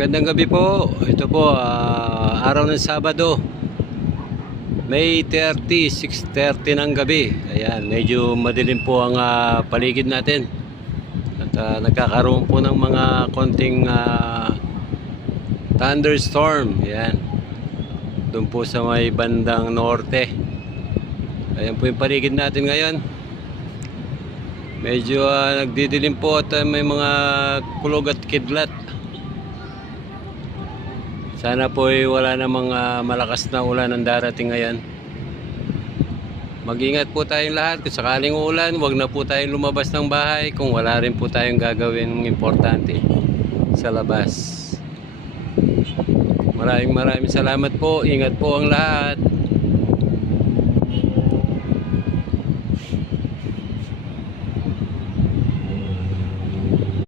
Magandang gabi po. Ito po, araw ng Sabado, May 30, 6:30 ng gabi. Ayan, medyo madilim po ang paligid natin. At nagkakaroon po ng mga konting thunderstorm. Ayan, doon po sa may bandang norte. Ayan po yung paligid natin ngayon. Medyo nagdidilim po at may mga kulog at kidlat. Sana po ay wala namang malakas na ulan ang darating ngayon. Mag-ingat po tayong lahat. Kung sakaling uulan, huwag na po tayong lumabas ng bahay kung wala rin po tayong gagawin importante sa labas. Maraming salamat po. Ingat po ang lahat.